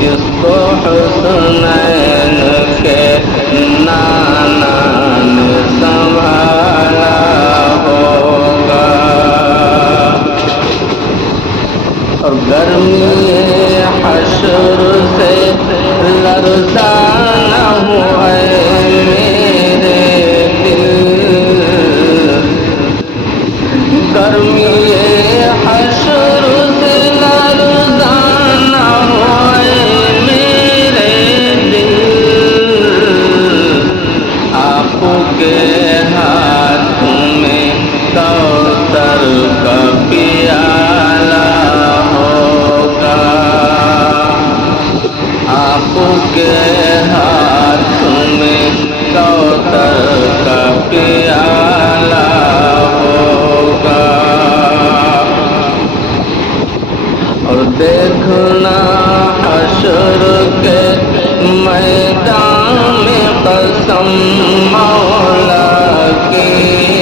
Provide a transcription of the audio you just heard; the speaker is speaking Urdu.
جس کو حسنین کے نانا نے سنبھالا ہوگا، اور گرمی حشر سے لرزا نہ ہو اے میرے دل، گرمی حشر سے لرزا نہ ہو اے میرے دل، آپ کے ہاتھوں میں کوثر کا پیالہ ہوگا، آپ کے ہاتھوں میں کوثر کا پیالہ ہوگا، اور دیکھنا حشر کے میدان میں قسم مولا کی